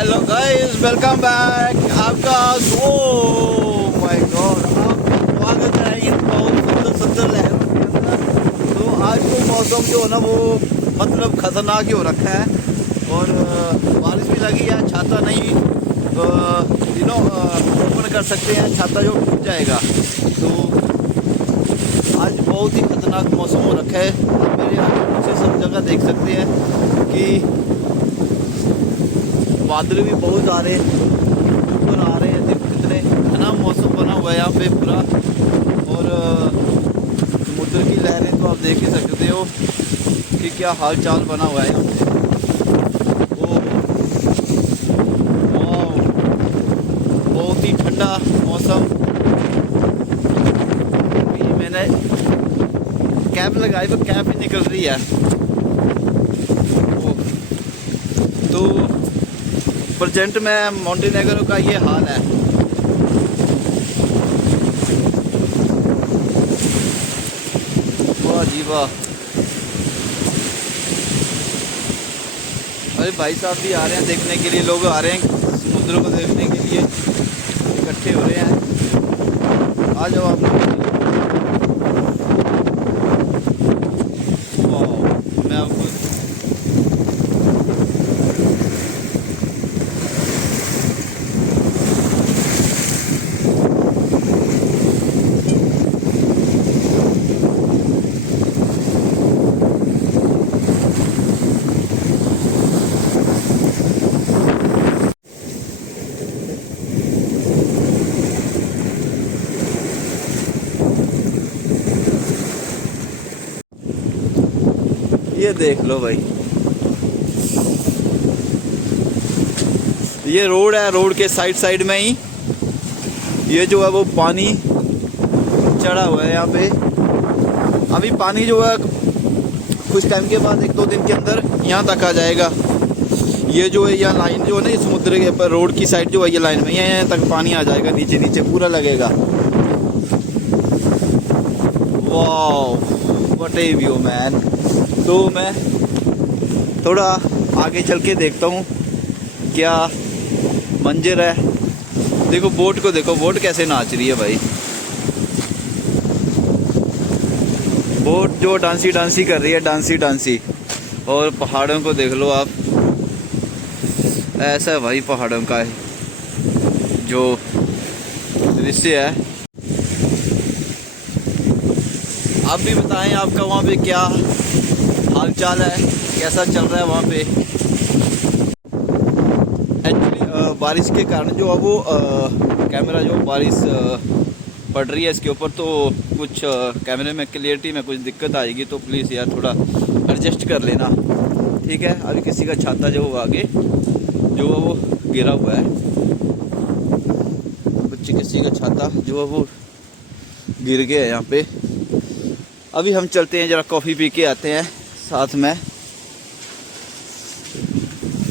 Hello guys, welcome back. आपका my God, आप स्वागत है इन बहुत सुंदर लहरों के अंदर। तो आज तो मौसम जो है ना वो मतलब खतरनाक ही हो रखा है और बारिश भी लगी है। छाता नहीं ओपन कर सकते हैं, छाता जो टूट जाएगा। तो आज बहुत ही खतरनाक मौसम हो रखा है। मेरे आगे पीछे सब जगह देख सकते हैं कि बादल भी बहुत आ रहे ऊपर आ रहे हैं। देखो कितने घना मौसम बना हुआ है यहाँ पे पूरा। और समुद्र की लहरें तो आप देख ही सकते हो कि क्या हाल चाल बना हुआ है यहाँ पे। ओ वाह, बहुत ही ठंडा मौसम। मैंने कैप लगाई तो कैप ही निकल रही है। तो प्रेजेंट में मोंटेनेग्रो का ये हाल है। वाह जी वाह। अरे भाई साहब भी आ रहे हैं देखने के लिए, लोग आ रहे हैं समुद्र को देखने के लिए, इकट्ठे हो रहे हैं। आ जाओ आप। मैं आपको ये देख लो भाई, ये रोड है। रोड के साइड में ही ये जो है वो पानी चढ़ा हुआ है यहाँ पे। अभी पानी जो है कुछ टाइम के बाद, 1-2 दिन के अंदर यहाँ तक आ जाएगा। ये जो है यह लाइन जो है ना, ये समुद्र के ऊपर रोड की साइड जो है ये लाइन में यहाँ तक पानी आ जाएगा, नीचे नीचे पूरा लगेगा। वाह, व्हाट ए व्यू मैन। तो मैं थोड़ा आगे चल के देखता हूँ क्या मंजर है। देखो बोट को, देखो बोट कैसे नाच रही है भाई। बोट जो डांसी डांसी कर रही है, डांसी डांसी। और पहाड़ों को देख लो आप, ऐसा है भाई पहाड़ों का जो दृश्य है। आप भी बताएं आपका वहाँ पे क्या हाल चाल है, कैसा चल रहा है वहाँ पे। एक्चुअली बारिश के कारण जो है वो कैमरा जो बारिश पड़ रही है इसके ऊपर, तो कुछ कैमरे में क्लियरिटी में कुछ दिक्कत आएगी। तो प्लीज़ यार थोड़ा एडजस्ट कर लेना, ठीक है। अभी किसी का छाता जो आगे जो है वो गिरा हुआ है, कुछ किसी का छाता जो है वो गिर गया है यहाँ पे। अभी हम चलते हैं, ज़रा कॉफ़ी पी के आते हैं साथ में।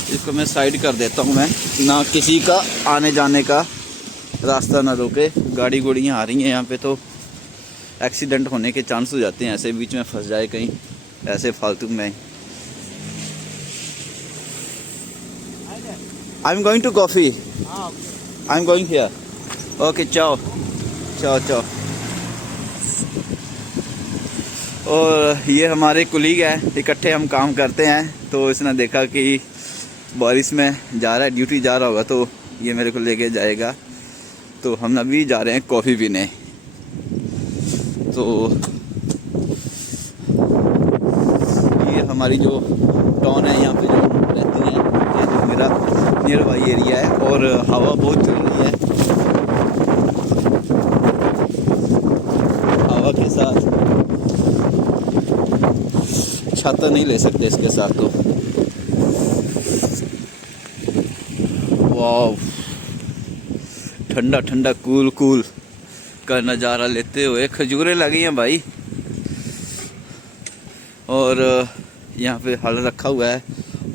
इसको मैं साइड कर देता हूँ, मैं ना किसी का आने जाने का रास्ता ना रोके। गाड़ी गुड़ियाँ आ रही हैं यहाँ पे, तो एक्सीडेंट होने के चांस हो जाते हैं, ऐसे बीच में फंस जाए कहीं ऐसे फालतू में। I am going to coffee, I am going here. Okay, ciao ciao चाओ। और ये हमारे कुलीग हैं, इकट्ठे हम काम करते हैं। तो इसने देखा कि बारिश में जा रहा है, ड्यूटी जा रहा होगा, तो ये मेरे को लेके जाएगा। तो हम अभी जा रहे हैं कॉफ़ी पीने। तो ये हमारी जो टाउन है, यहाँ पे जो रहती हैं, ये जो मेरा नियर बाई एरिया है। और हवा बहुत चल रही है, हवा के साथ छाता नहीं ले सकते इसके साथ। तो वाह, ठंडा ठंडा कूल कूल का नज़ारा लेते हुए। खजूरें लगी हैं भाई, और यहाँ पे हल रखा हुआ है।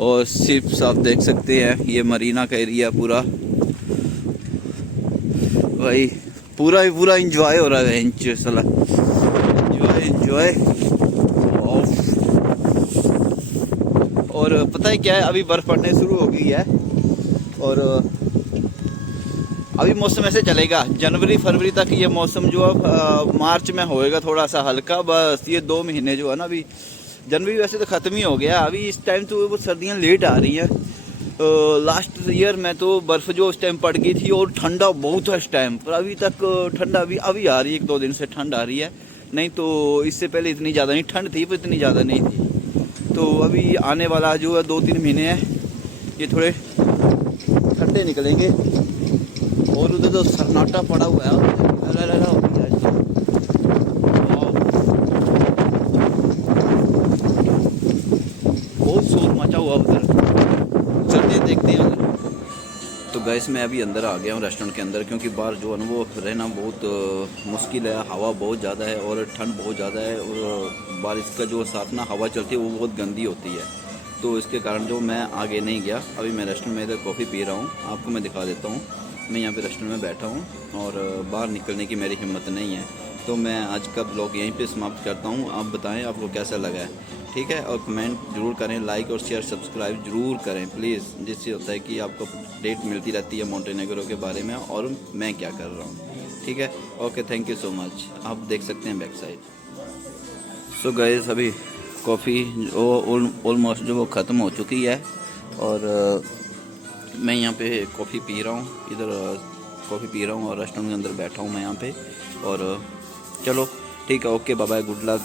और शिप्स आप देख सकते हैं, ये मरीना का एरिया पूरा भाई, पूरा ही पूरा इंजॉय हो रहा है। इंजॉय। और पता है क्या है, अभी बर्फ़ पड़ने शुरू हो गई है और अभी मौसम ऐसे चलेगा जनवरी फरवरी तक। ये मौसम जो अब मार्च में होएगा थोड़ा सा हल्का, बस ये 2 महीने जो है ना, अभी जनवरी वैसे तो ख़त्म ही हो गया, अभी इस टाइम तो वो सर्दियाँ लेट आ रही हैं। लास्ट ईयर में तो बर्फ़ जो उस टाइम पड़ गई थी और ठंडा बहुत है इस टाइम पर। अभी तक ठंडा अभी आ रही है, 1-2 दिन से ठंड आ रही है, नहीं तो इससे पहले इतनी ज़्यादा नहीं ठंड थी, पर इतनी ज़्यादा नहीं थी। तो अभी आने वाला जो है 2-3 महीने है, ये थोड़े ठंडे निकलेंगे। और उधर तो सन्नाटा पड़ा हुआ है, बहुत शोर मचा हुआ उधर। चलते देखते हैं उधर। तो गैस मैं अभी अंदर आ गया हूँ रेस्टोरेंट के अंदर, क्योंकि बाहर जो है ना वो रहना बहुत मुश्किल है, हवा बहुत ज़्यादा है और ठंड बहुत ज़्यादा है, और बारिश का जो साथ ना हवा चलती है वो बहुत गंदी होती है। तो इसके कारण जो मैं आगे नहीं गया। अभी मैं रेस्टोरेंट में इधर कॉफ़ी पी रहा हूँ, आपको मैं दिखा देता हूँ। मैं यहाँ पे रेस्टोरेंट में बैठा हूँ और बाहर निकलने की मेरी हिम्मत नहीं है। तो मैं आज का ब्लॉग यहीं पे समाप्त करता हूँ। आप बताएं आपको कैसा लगा है, ठीक है, और कमेंट जरूर करें, लाइक और शेयर सब्सक्राइब जरूर करें प्लीज़, जिससे होता है कि आपको अपडेट मिलती रहती है मोंटेनेग्रो के बारे में और मैं क्या कर रहा हूँ, ठीक है। Okay, thank you so much. आप देख सकते हैं बैक साइड। सो गाइस अभी कॉफ़ी ऑलमोस्ट जो वो ख़त्म हो चुकी है और मैं यहाँ पे कॉफ़ी पी रहा हूँ, इधर कॉफ़ी पी रहा हूँ और रेस्टोरेंट के अंदर बैठा हूँ मैं यहाँ पे। और चलो ठीक है, okay, bye bye, good luck.